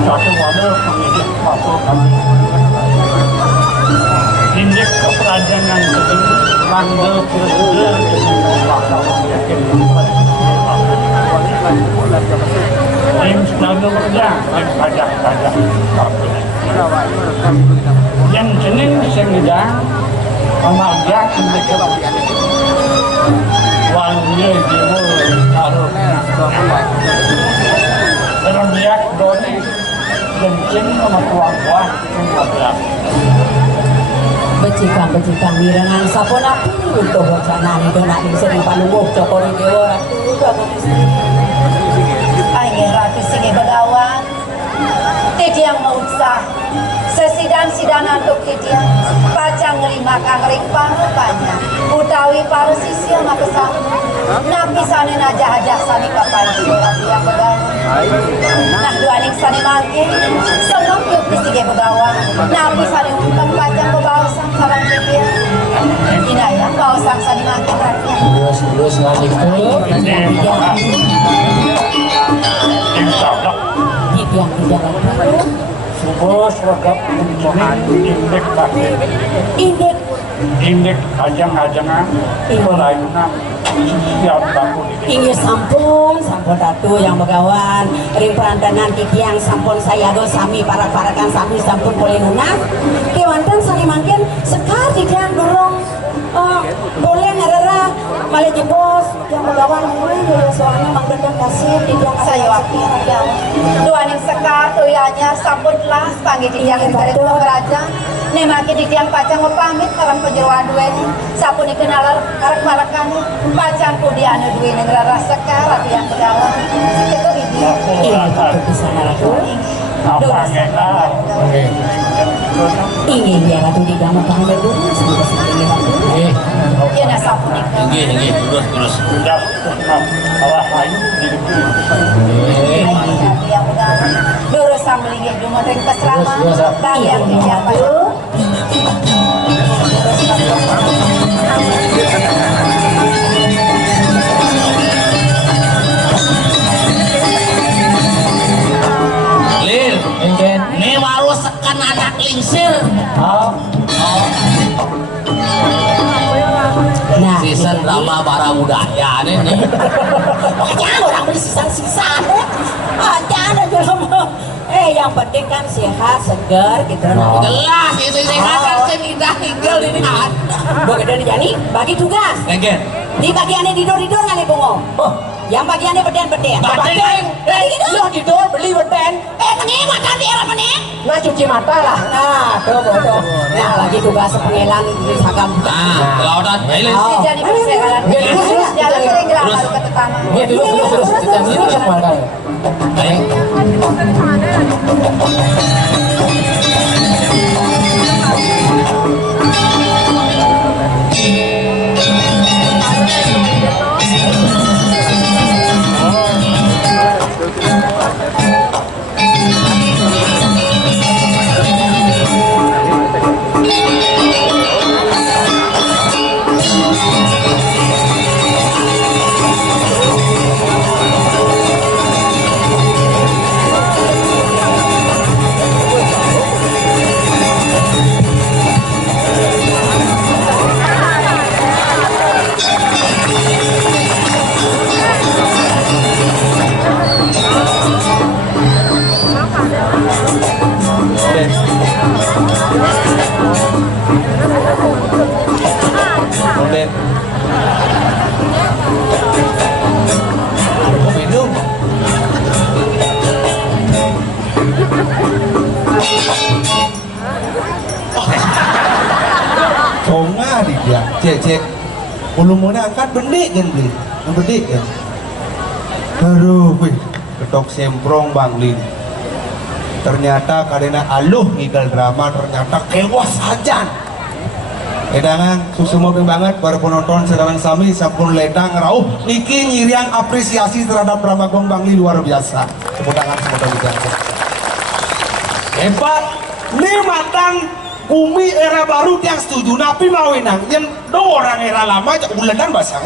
Satu wadah pengedit satu kami. Indeks keperanjangan sebelum tanggal berbulan dengan bakal yakin yang sedang bekerja, yang pajak-pajak yang jenis sengaja memarjak mereka walnya dimul taruh dalam biak doni dan jenis sama kuah-kuah semua berat becikang mirengan sapona untuk wacana itu nak sering panungok cokori dewa Ayo ratu singe begawan tedi yang meusah sesidang-sidangan untuk kedian pacang ngerima kangring panu banyak utawi paru sisi sama kesam nabi sani najah-ajah sani kapan ratu yang begawan nah dua ning sani mangke senang yuk singe begawan nabi sani untuk pacang bebausang sarang kedian inaya bausang sani mangke ratu Terus lagi insya yang tidak Subos wakaf indeks kaki indeks ajang-ajangan pelayanan siap baku Inggih sampun datu yang begawan ring perantanan kiki yang sampun saya do sami para-parakan sami sampun boleh nunah kewanten sani mangkin sekar yang dorong boleh ngarara malah jebos yang begawan soalnya mang dendam kasih di yang saya waktu yang dua ning sekar tuyanya sampun kelas panggil di yang dari kerajaan nih makin di tiang pacang pamit karang penjeruan dua ini sampun dikenal karek kami pacang kudian dua ini ngerara sekar atau yang begawan itu bibi ini bisa naraku apa ngenal ingin dia ratu di gambar panggil dulu sudah segini ratu iya nah sampun Tinggi, terus. sudah Allah lain jadi yang begawan dulu sambil ingin cuma ring pesrama bagi yang di jalan Lil, ini baru sekan anak lingsir. nah Season drama para budaya nih. jangan orang beli sisa-sisa jangan aja yang penting kan sehat segar gitu Jelas itu sehat dan tidak tinggal ini. begitu jadi bagi tugas Lengket. di bagiannya didor ngali bungo yang bagiannya beden Beden. lo didor beli beden kenapa mata di era mana nah cuci mata lah nah tuh nah lagi tugas pengelan di sagam Nah, lautan Lil. jadi persegalan jalan sering gerak baru ke tetangga Terus. Baik. Minum. Conga di dia, cek. Ulumnya angkat benik kan beli, benik kan. Aduh, wih, ketok semprong Bang Lin. Ternyata kadena aluh ngigal drama, ternyata kewas aja. Edangan, susu mobil banget, para penonton sedang sami, sampun ledang rauh, niki nyiriang apresiasi terhadap drama Gong Bang Lin luar biasa. Tepuk tangan semoga biasa. Hebat, ini matang bumi era baru yang setuju, napi mawinang, yang dua orang era lama, uledan basah.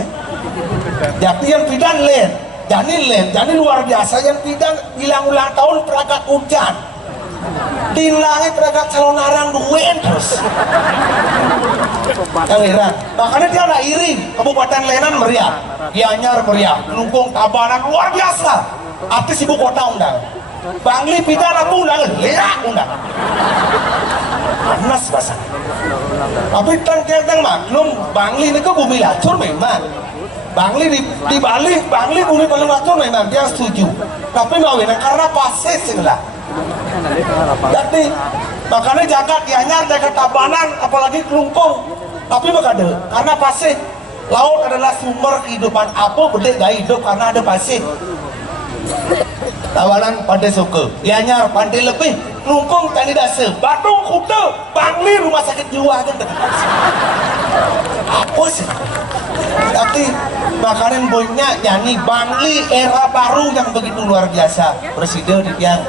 Jadi yang pidan len, Jani luar biasa yang tidak bilang ulang tahun peragak hujan. Di langit peragak calon narang duit terus. Yang heran, makanya dia ada iri. Kabupaten Lenan meriah, Gianyar meriah, Kelungkung Tabanan luar biasa. Artis ibu kota undang. Bangli pidana pun undang, lerak undang. Panas bahasa. Tapi tentang maklum, Bangli ini ke bumi lacur memang. Bangli di Bali, Bangli bumi paling lacur memang dia setuju. Tapi mau ini karena pasir segala. Jadi makanya jagat Gianyar, jagat Tabanan, apalagi Kelungkung. Tapi makanya karena pasir. Laut adalah sumber kehidupan. Apa berdek gaya hidup karena ada pasir. Tabanan pandai suka, Gianyar pandai lebih, Kelungkung tani dasar, Batu Kuta, Bangli rumah sakit jiwa kan apa sih? Tapi makanan banyak nyanyi Bangli era baru yang begitu luar biasa. Presiden dia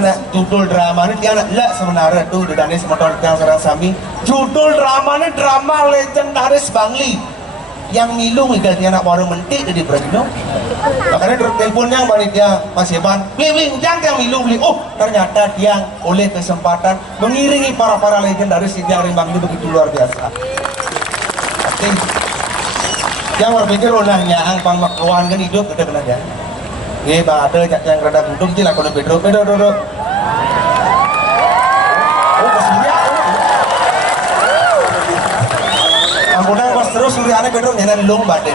nak judul drama ini dia nak lah sebenarnya tuh di dalam semotor yang serang sami. Judul drama ini drama legendaris Bangli. Yang milung ikan dia nak baru mentik di Bragino. Makanya telepon yang balik dia Mas Heban, beli jangan yang milung beli. Oh ternyata dia oleh kesempatan mengiringi para legendaris yang Bangli begitu luar biasa. Oke. Yang berpikir ulangnya ang pangmakluan kan hidup kita benar ya. Ye bang ada yang rada gunung je lah kalau Pedro. Oh kesurya. Ampunan pas terus suryane Pedro nyanan lung batin.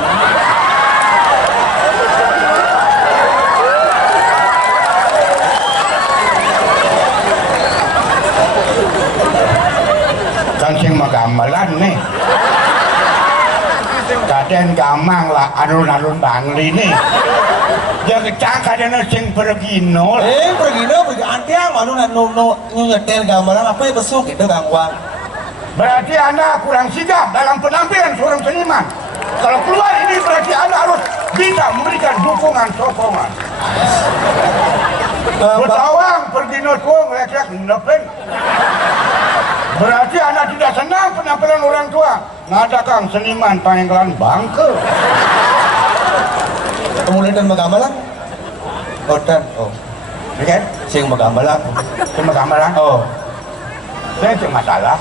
Kancing magamalan nih. Kaden gamang lah alun-alun Bangli nih. Ya kecak kadang sing pergino. Pergi antiang malu nyetel gambaran apa ya besok itu gangguan. Berarti Anda kurang sigap dalam penampilan seorang seniman. Kalau keluar ini berarti Anda harus bisa memberikan dukungan sokongan. Bertawang pergino tuang lek-lek nepen. Berarti Anda tidak senang penampilan orang tua. Ngadakan seniman panggilan bangke. Kemudian dan magampalan? Oh. Oke, sing magampalan. Oh. Saya cuma masalah.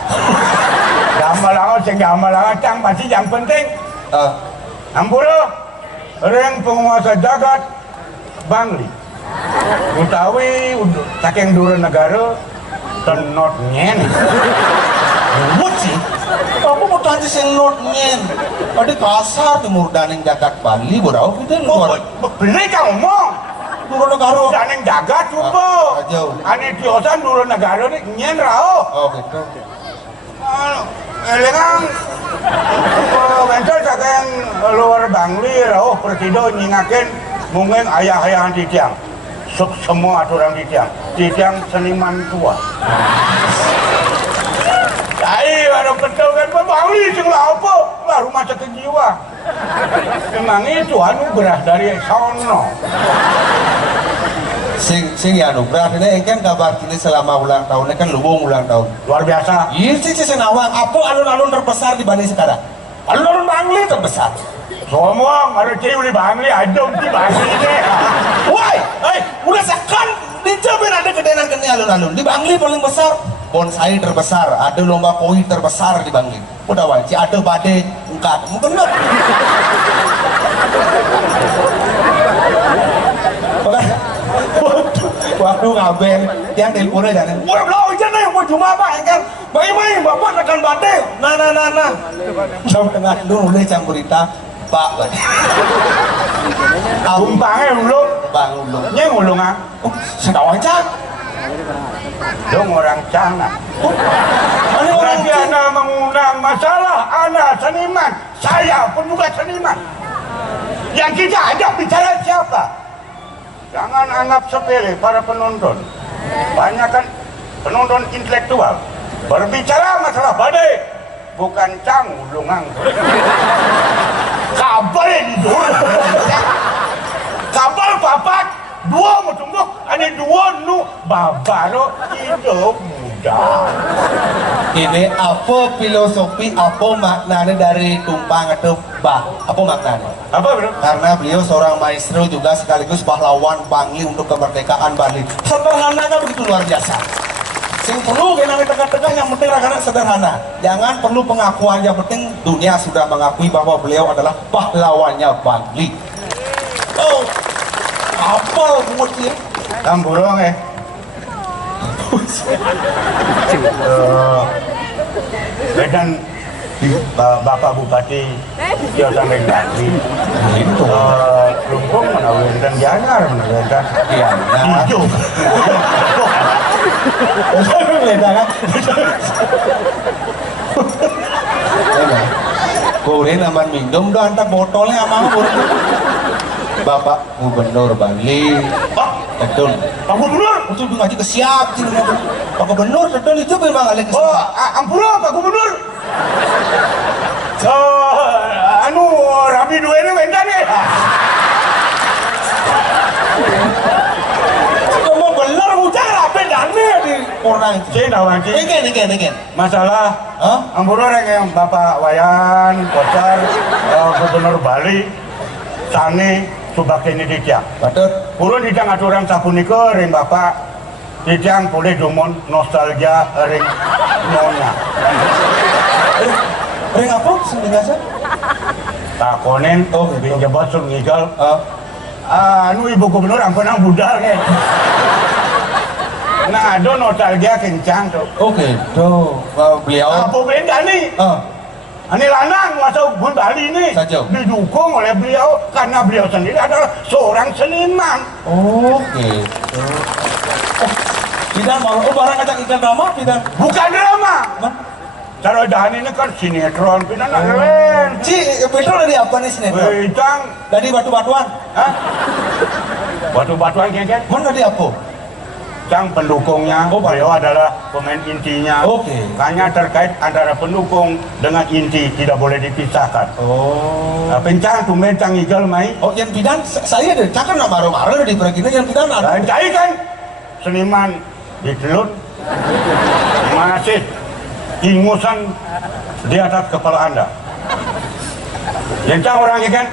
Gambalan cang pasti yang penting. Ampura, orang penguasa jagat Bangli. Utawi saking dura negara tenot nyen. Lumut sih. Apa mau tanya sing not nyen? Pada kasar timur daning jagat Bali borau kita luar. Beli kang ngomong. Dura negara. Daning jagat coba. Ane tiosan dura negara ni nyen rao. Oh gitu. Elengang mental saking luar Bangli rao presiden nyingakin mungkin ayah-ayahan di tiang. Semua aturan di tiang seniman tua. Jadi ada betul kan Bangli sing apa? Lah rumah sakit jiwa. Memang itu anugerah dari sono. Sing ya anugerah ini kan kabar kini selama ulang tahunnya kan lubung ulang tahun. Luar biasa. Iya sih senawang. Apa alun-alun terbesar di Bali sekarang? Alun-alun Bangli terbesar. Semua ada cewek di Bangli, ada di Bangli ini. Woi, udah sekan di Jawa ada kedenan alun-alun. Di Bangli paling besar. Bonsai terbesar, ada lomba koi terbesar di Bangli. Udah wajib ada badai ungkat, bener. Waduh ngaben, yang teleponnya jangan. Wah belum aja nih, mau cuma apa kan? Baik bapak tekan badai. Nah. Jam tengah dulu mulai campurita, Pak. Umpangnya ulung, Nyeng ulung ah. Setahu aja. Dong orang Cana. Mana orang Berarti Anda mengundang masalah Anda seniman, saya pun juga seniman. Yang kita ajak bicara siapa? Jangan anggap sepele para penonton. Banyak kan penonton intelektual. Berbicara masalah badai, bukan ulungang. Kabel itu. Kabel papat. Dua mutung ada dua nu babaro hidup Edan. Ini apa filosofi, apa maknanya dari tumpang atau bah? Apa maknanya? Apa bro? Karena beliau seorang maestro juga sekaligus pahlawan Bangli untuk kemerdekaan Bali. Sederhananya begitu luar biasa. Sing perlu kena tengah-tengah, yang penting rakyat sederhana. Jangan perlu pengakuan, yang penting dunia sudah mengakui bahwa beliau adalah pahlawannya Bangli. Oh, apa bukti? Tamburong dan Bapak Bupati Yosan Bengkali Itu. Lumpung menawin dan Gianyar menawin dan hijau. Beda kan? Kemudian aman minum doh antar botolnya sama Bapak Gubernur Bali. Betul. Pak Gubernur. Itu ngaji ke siap sih. Pak Gubernur betul itu memang ada ke Oh, ampura Pak Gubernur. Anu rabi dua ini benda nih. Kamu bener hujan rapi dane di orang itu. Cina wajib. Again. Masalah, Hah? ampura yang Bapak Wayan, Kocar, Gubernur Bali, Sani, Subakini Dijang. Betul. Purun Dijang aturan sapunika ring Bapak Dijang boleh dumon nostalgia ring nyonya. Ring apa? Sendiri aja. Takonin, Oh, gitu. pinjabat sun ngigal. Anu Ibu Gubernur ampunang budal nih. Nah, ada nostalgia kencang tuh. Oke, tuh beliau. Apa beda nih? Ini lanang masa Bun Bali ini Saja. didukung oleh beliau karena beliau sendiri adalah seorang seniman. Oke. Tidak mau barang kacang ikan drama tidak. Bukan drama. Cara dahan ini kan sinetron, pindah keren. Ci, betul dari apa nih sinetron? Bintang, Dari batu-batuan. hah? Batu-batuan kengkeng. Mana dari apa? Yang pendukungnya, Oh, beliau adalah pemain intinya. Oke. Hanya terkait antara pendukung dengan inti tidak boleh dipisahkan. Oh. Nah, pencang tuh mencang igal mai. Oh, yang bidan saya deh, cakap nak baru-baru di pergina yang bidan ada. Dan cai kan seniman di Telut masih ingusan di atas kepala Anda. Yang cang orang ikan,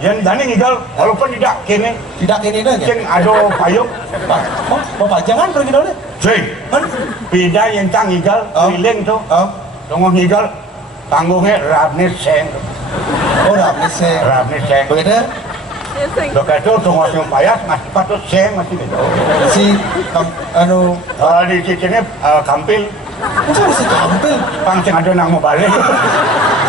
yang dani igal walaupun tidak kini, Tidak ini dah kan? cing ado payung. Oh, pajangan pergi dulu. Cing, beda yang cang igal, keliling tuh, tunggu igal, tanggungnya Rabni Seng. Oh, dah bisa. Rabni Seng. Begitu? Begitu tunggu si payas masih patut Seng masih gitu. Si anu, Di sini kampil, macam si tampil. pangcing ada nang mau balik.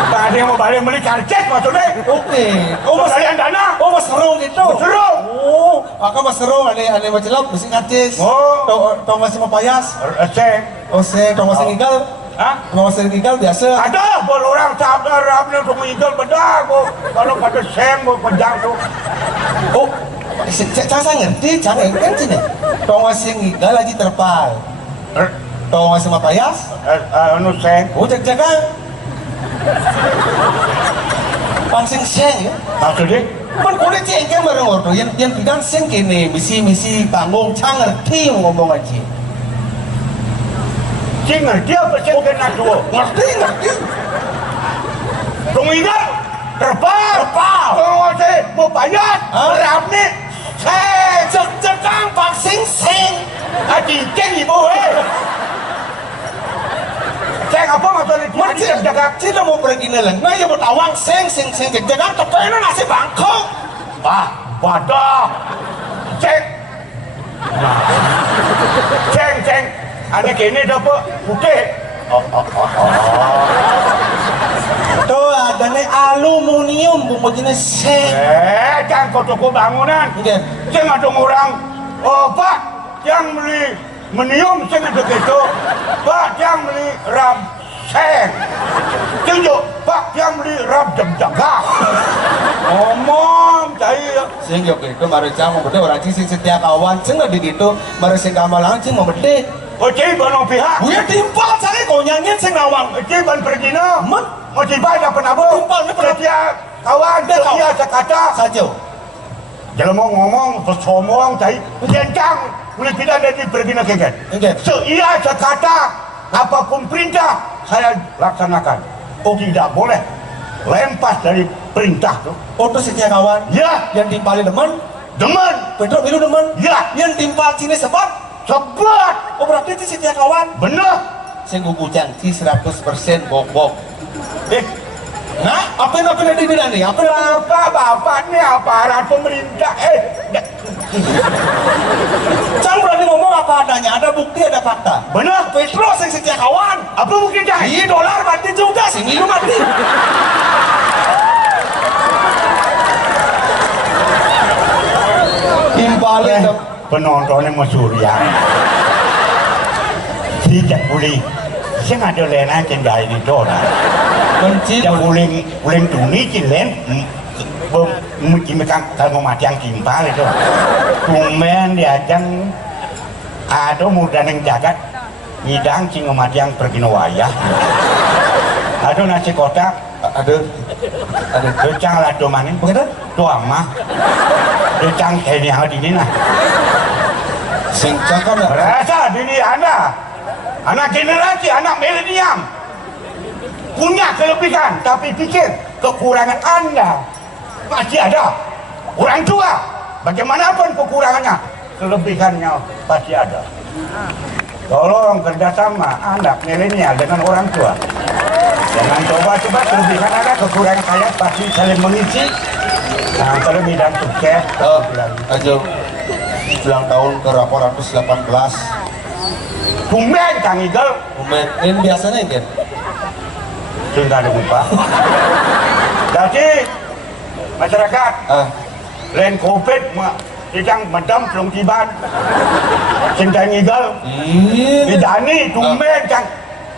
Pang ada yang mau balik beli karcet maksudnya. Oke. Oh, mas, Kalian dana. oh mas serung gitu. Seru. Oh, maka mas serung ane macelap mesti ngacis. Oh. Tong masih mapayas. Seng. Oh, se tong masih ngigal. Hah? Tong masih ngigal biasa. Ada bol orang sabda Rabni untuk mengigal beda kok. Kalau pada Seng mau penjang tuh. Oh, saya ngerti, jangan ngerti nih. Tong masih ngigal lagi terpal. Tong masih mapayas. Anu Seng. Oh, jaga. Pangsing seng ya. Maksudnya? Man kulit cengkeh bareng ordo yang bidan seng kene misi tanggung cang ngerti ngomong aja. Cing ngerti apa Seng kena tuh? Ngerti. Pengigal. Terpal. Kalau saya mau payat. Rabni Seng. Cekang pangsing seng. Aji ceng ibu Seng apa maksudnya? Merti jaga tidak mau pergi neleng. Nah ya mau tawang seng jaga tepena nasi bangkok. Wadah. Ceng. Ceng. Ada kini dapat putih. Tuh ada nih aluminium bumbunya seng. Jangan kau toko bangunan. Iya. Ceng ada orang. Oh Pak, yang beli menium ceng ada gitu. Pak, yang beli rab seng. Ceng Pak, yang beli rab jaga. Ngomong cai. Sing yo gitu mari cang mau bede orang sing setia kawan sing lebih gitu mari sing kamalangan sing mau bede. Oh cai banong pihak. Buya timpal cari kau nyangin sing nawang. Cai ban pergi no. Man. Mau tiba ada penabo. Timpal ni penabo. Setia kawan setia sekata. Saja. Jangan mau ngomong, bersomong cai. Kencang. Boleh pindah dari pergi no kengket. Kengket. Seia sekata. apapun perintah saya laksanakan. Oh, tidak boleh lempas dari perintah tuh. Oh, terus setia kawan. Ya, Yang timpali demen, demen. Pedro biru demen. Ya, Yang timpal sini sebat. sebat. Oh, berarti itu setia kawan. Bener. Saya gugu janji 100% bok-bok. Nah, apa yang di bidang nih? Bapak nih aparat pemerintah. Cang berani ngomong apa adanya, ada bukti, ada fakta. Bener. Pedro yang setia kawan. Apa buktinya? Iya, dolar mati juga, sing minum mati. Timpalin dong. Penontonnya mesurian. Tidak boleh. Saya ada lena cendai di dolar. Benci. Tidak boleh tuni cilen. Mungkin kalau mati yang timpal itu. Kumen diajang ada muda yang jagat. Ngidang cing mati yang pergi wayah. Ada nasi kotak. Ada. Decang lah domanin. Begitu? Doa mah. Decang ini yang di sini lah. Sing cakap nak. Rasa diri anda, anak generasi, anak milenial punya kelebihan, tapi pikir kekurangan anda masih ada. Orang tua, bagaimanapun kekurangannya, kelebihannya pasti ada. Tolong kerjasama anak milenial dengan orang tua. Jangan coba-coba kelebihan ada, kekurangan saya pasti saling mengisi. Nah, kalau bidang sukses, Ajo. Ulang tahun ke 818. tumben Kang Igel, Umet, ini biasanya kan? sudah ada lupa. Jadi masyarakat lain COVID yang medam belum tiba. Cinta Igel, didani tumben Kang.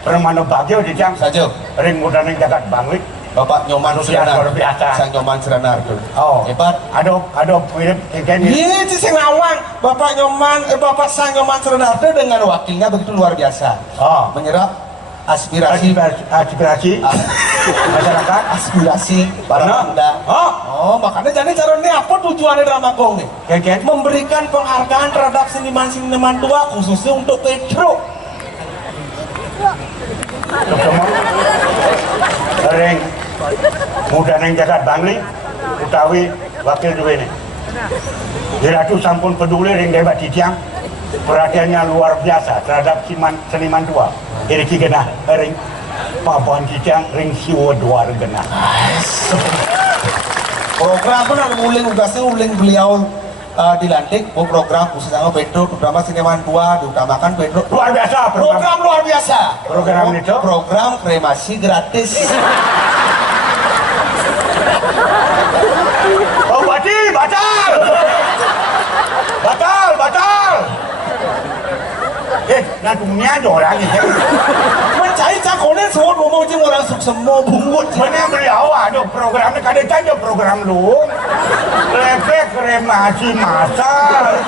Permana bagio di jam Saja. ring muda ning jagat banglik. Bapak Nyoman Seranar. Luar biasa. Sang Nyoman Seranar tuh. Oh, Hebat. Ada mirip kayak gini. Iya, sing ngawang. Bapak Bapak Sang Nyoman Seranar tuh dengan wakilnya begitu luar biasa. Oh, Menyerap aspirasi aspirasi masyarakat. aspirasi para Benar. pemuda. Oh, Makanya jadi cara ini apa tujuannya Dramagung nih? kayak Memberikan penghargaan terhadap seniman-seniman tua khususnya untuk Pedro. semua ring muda ning jagat banglik utawi wakil duwe ini. Diratu sampun peduli ring debat titiang, perhatiannya luar biasa terhadap seniman tua. Ini genah ring papuan titiang ring siwo dua genah. Program pun ada ugasnya beliau dilantik. Program khusus sama Pedro, terutama seniman tua diutamakan Pedro. Luar biasa Program luar biasa. Program itu? Program kremasi gratis. Oh, batal. Nadungnya ada orang ini. Mencari cakonin semua ngomong cuma langsung semua bungut. Mana beliau ada programnya kadang saja program lu. Lepek kremasi masal.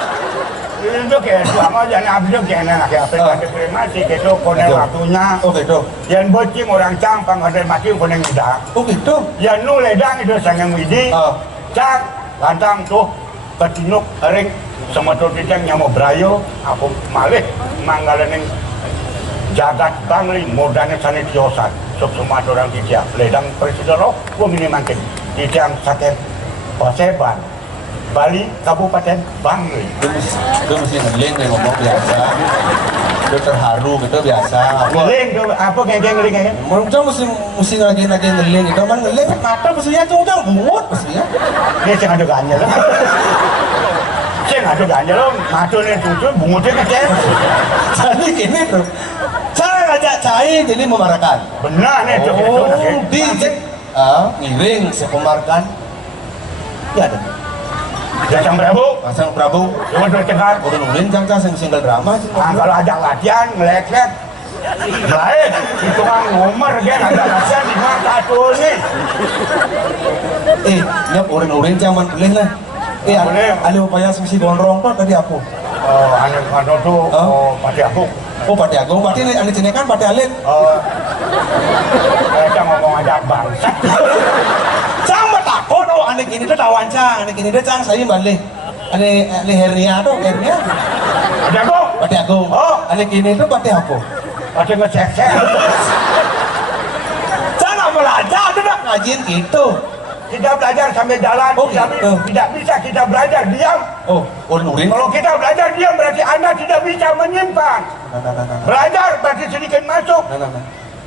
Itu kayak selama jangan abis kayak enak kayak apa ada kremasi gitu konek waktunya. Oh gitu. Yang bocing orang campang ada mati konek tidak. Oh gitu. Yang nu ledang itu sangat widi. Cak lantang tuh ketinuk ring sama tuh kita nyamuk brayo aku malih manggalan jagat bangli modalnya sana tiosan sok semua orang kita ledang presiden roh gua minimalkan kita sakit Paseban Bali Kabupaten Bangli. Itu mesti ngeling nih ngomong biasa. Itu terharu gitu biasa. Ngeling tuh apa kayak ngeling kayak? Mungkin mesti lagi ngeling itu man ngeling mata mestinya cuma bungut mestinya. Dia jangan ada ganjel. Jangan ada ganjel loh. Matanya tujuh bungutnya kecil. Jadi gini tuh. Saya ngajak cai jadi memarakan. Benar nih tuh. Di ngiring sepemarakan. Ya ada. Jajang Prabu. Pasang Prabu. Cuma dua cekar. Udah nungguin cang single drama. Kalau ada latihan ngelek-lek. Baik, itu kan nomor kan ada latihan di mana tuh nih. Nyap urin zaman boleh lah. Boleh. Ada upaya mesti gondrong kok tadi aku. Oh, ane kado tuh, Pati aku. Oh, Pati Agung, berarti ane sini kan Pati Alit. Kita ngomong aja bangsa. Cang takut oh ane gini tuh tawan cang, ane gini tuh cang saya balik. Ane hernia tuh hernia. Ada kok. Pati Agung. Oh. Ane gini tuh Pati aku. Pasti ngecek-cek. Jangan belajar, udah ngajin gitu. Kita belajar sambil jalan, Oh, gitu. tidak bisa kita belajar diam. Oh, nurin. Kalau kita belajar diam berarti Anda tidak bisa menyimpan. Nah. Belajar berarti sedikit masuk. Nah.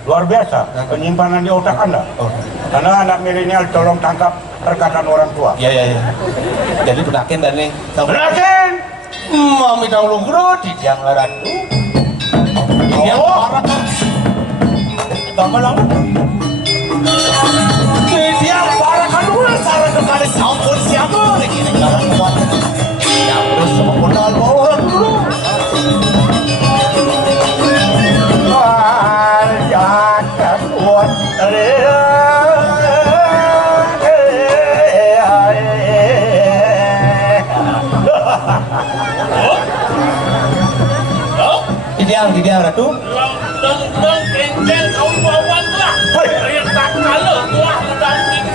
Luar biasa penyimpanan di otak Anda. Oh. Karena anak milenial tolong tangkap perkataan orang tua. Iya. Jadi penakin dan nih. Belakin. Mami dahulu bro, di tiang larat. Yang parah. Gamelang. Di tiang parah kan dulu sarang kekali sampun siapa lagi negara kuat. Yang terus sama modal bawah dulu. Jangan kuat. Di tiang ratu. Dong kenceng kau bawa lah. Yang tak kalau gua mendampingi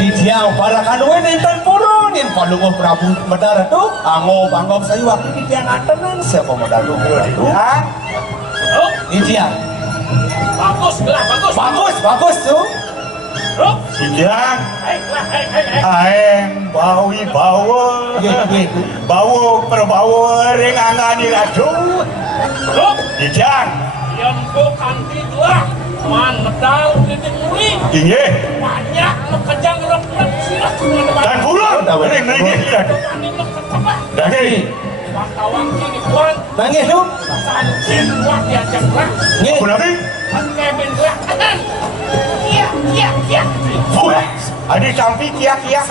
Di tiang para kanuwe nintan purun nin palungo Prabu Medar ratu. Angop saya waktu di tiang atenan siapa modal lu ratu. Di tiang. Bagus lah, bagus. Bagus tuh. Sidang. Hei. Aeng bawi bawa. Bawa perbawa ringangani ratu. Sidang. Yang bukan tidaklah man medal titik muri Tinggi. banyak mekejang rempet silah cuma Dan pulang. Ring ratu. ini mekejang Dagi. wartawan kini kuan Nangis lu. sancin kuat diajak lah Nggih. Aku nabi. Kevin lah iya Adi sampai kia-kia.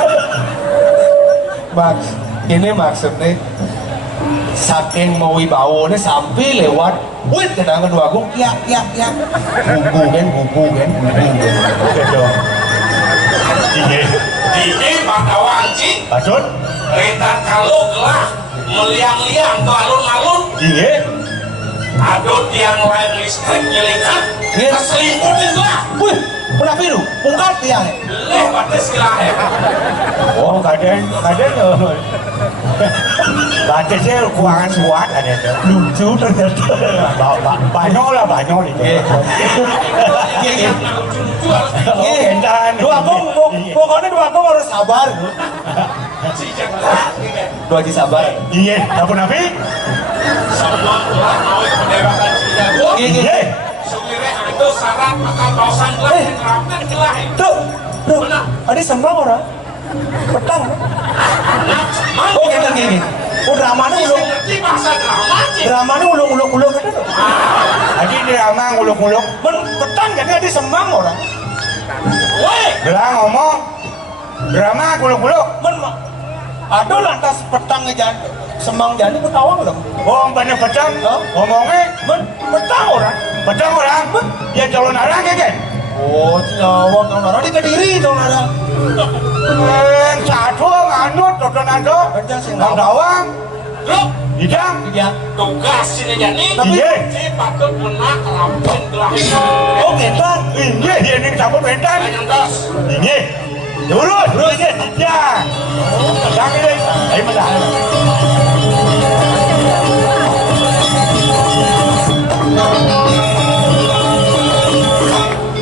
Max, ini maksudnya saking mau wibawanya sampai lewat wih kedangan wagung ya gugu kan Oke dong. Tinggi. ini wartawan cing Patut. rentan kalau gelah meliang-liang ke alun-alun Tinggi. aduh tiang lain listrik nyelingan Iya. keselimutin lah wih kenapa itu ungkat ya lebatnya silah ya Oh, kadang. Baca saya keuangan kuat ada tuh. Lucu ternyata. Banyak itu. Oh, kencan. dua aku harus sabar dua aja sabar Iya, apa nabi? semua ulah mau pendewakan Cijago Iya. sumire itu syarat makan bausan gelah yang ngerampin gelah tuh ada sembang orang petang oh gini dramanya ulung ngerti bahasa drama cing dramanya ulung gitu tuh Adi drama nguluk-nguluk. petang jadi ada sembang orang woi Gelang ngomong. Drama nguluk-nguluk. ada lantas petang ngejan sembang jadi ketawang dong Oh, banyak pecang. Ngomongnya petang orang pecang orang. Ya calon arang kan? oh nyawa kalau orang di Kediri dong ada Satu nganut tonton ado. Nang dawang. Loh, Hidang. ya tugas sini jadi Iya. si patut menang ngerampin gelah itu oh kita Ini dia ning sabun bentan. yang tos Ini. Terus ya hidang. Jangan deh. Ayo menang.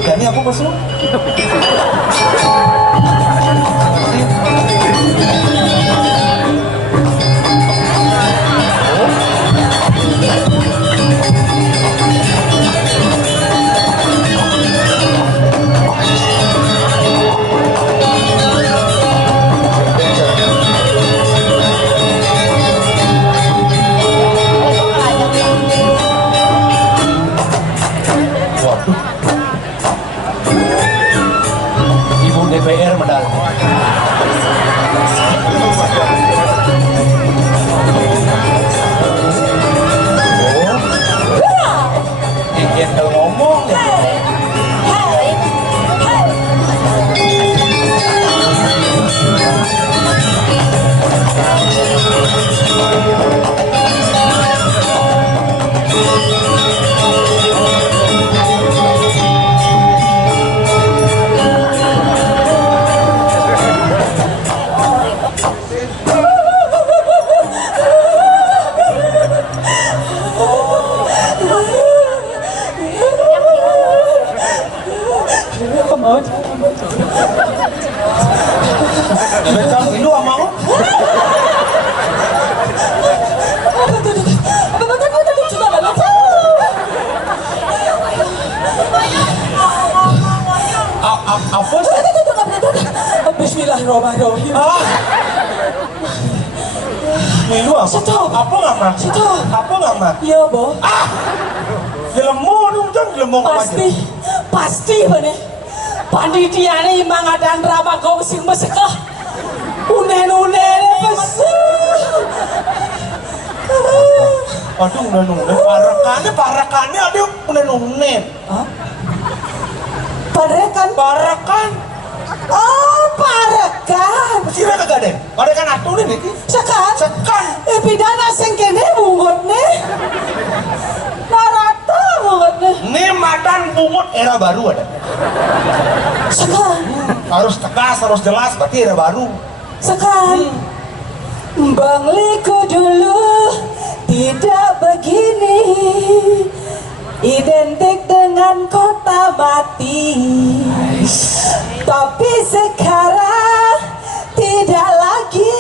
jadi aku masuk waduh ibu DPR medal ingin ngomong ya Milu apa? Stop. Apa nggak mah? Stop. Apa nggak mah? Iya, Bo. Gelemo dong, jangan gelemo Pasti bener. Panditiane imang adan rama kau sing mesekah. Unen Aduh, unen. Parakannya ada unen. Hah? Parekan. Oh, parekan. Sira kagak deh. Parekan atuh nih. Sekan. Pidana sing kene bungut nih. Narata bungut nih. Ini madan bungut era baru ada. Sekan. Harus tegas, harus jelas, berarti era baru. Sekan. Bang Liku dulu tidak begini, identik dengan kota mati. Tapi sekarang tidak lagi.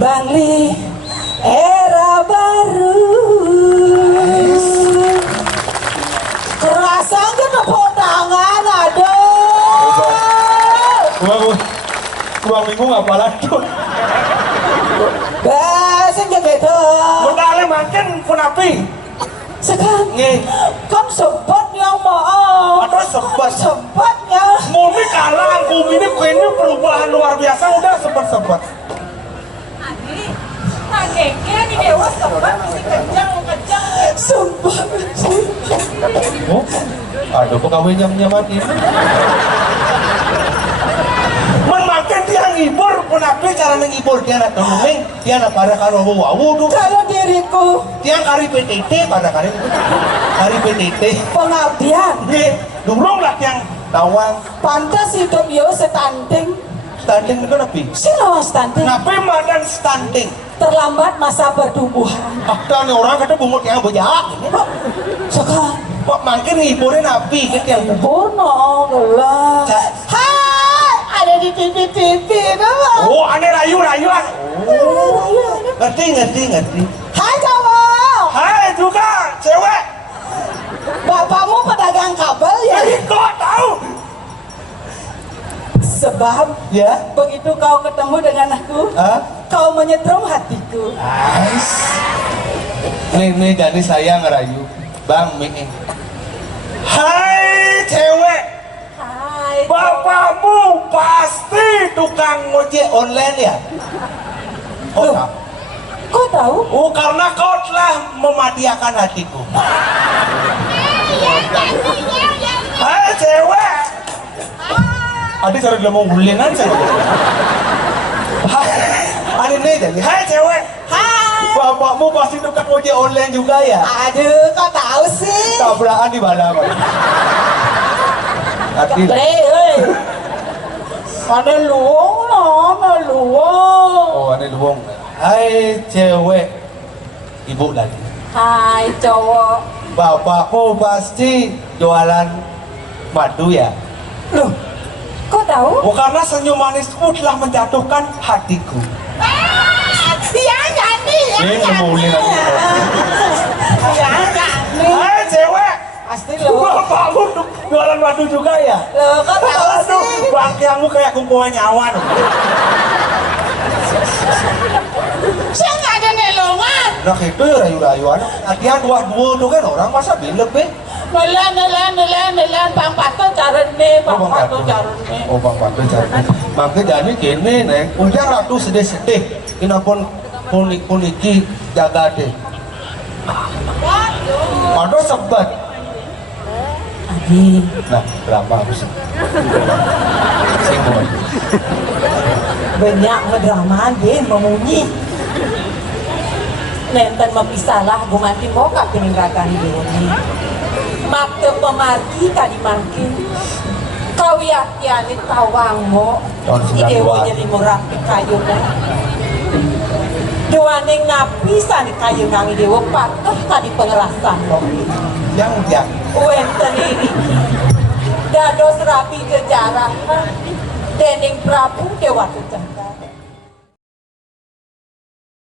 Bang Li, era baru. Kerasa nggak tepuk tangan, aduh. Ruang minggu nggak pala tuh. Biasanya gitu. Modalnya makin pun api. Sekarang Nih. kan sempat yang mau. Aduh sempat. Sempatnya. Mumi kalah, Bumi ini perubahan luar biasa udah sempat. Keke di dewa sempat mesti kejang. Sempat. Oh, aduh kok kawin nyaman ini. Makin dia ngibur pun apa cara menghibur dia nak ngomong dia nak pada karo wawu tuh. Kalau diriku Dia kari PTT pada kari PTT. pengabdian. Nih, durung lah yang tawang Pantas hidup yo stunting. stunting itu napi. Sino stunting? Napi madan stunting. Terlambat masa pertumbuhan. Ada nih orang kata bungut yang bejak. Sekarang Kok makin ngiburin napi kan yang Bono gelah. Hai, ada di TV doang. oh aneh rayuan. Ngerti. Hai cowok. Hai juga cewek. Bapakmu pedagang kabel ya? Kok tahu? Sebab Ya. begitu kau ketemu dengan aku, Hah? kau menyetrum hatiku. Ais. Nih jadi saya ngerayu Bang Ming. Hai cewek, Hai. bapakmu pasti tukang ojek online ya? Oh, Loh, tak. kau tahu? Oh karena kau telah mematiakan hatiku. Hai cewek. Adik cari dia mau gulingan saya. Hai, adik nih jadi. Hai cewek. Hai. Bapakmu pasti tukang ojek online juga ya? Aduh, kau tahu sih? Tabrakan di mana Bang? Hati. Hei. Ada luang. Oh, aneh luang. Hai cewek. Ibu lagi. Hai cowok. Bapakmu pasti jualan madu ya? Loh, kau tahu? Oh, karena senyum manisku telah menjatuhkan hatiku. Iya jadi. Ini ngemulin aku. Iya jadi. Hai cewek. Pasti lo. Bapakmu jualan madu juga ya? Lo kau tahu Aduh, sih? bangkianmu kayak kumpulan nyawa. Saya nggak ada nelongan. Nah itu ya rayu-rayuan. Latihan dua-dua tuh kan orang masa bilek be. Nelan, Bang Pato carane, Bang Pato carane. Oh Bang Pato carane. Mangke jane kene neng. Ujang ratu sedih-sedih. Inapun puniki jaga deh. Ada sebat. Adi, Nah berapa harus? Singgung aja. banyak ngedrama dia memunyi. Nenten mepisalah gumanti moka peninggakan ini. Makte pemargi kali mangkin. Kau yakiani tawangmo. Tahun 92. Idewo jadi murah kayunya. Doaning ngapisa di kayu nang idewo patuh tadi pengerasan lo. Yang Wenten ini dados rapi jejarah dening Prabu Dewa Tuca.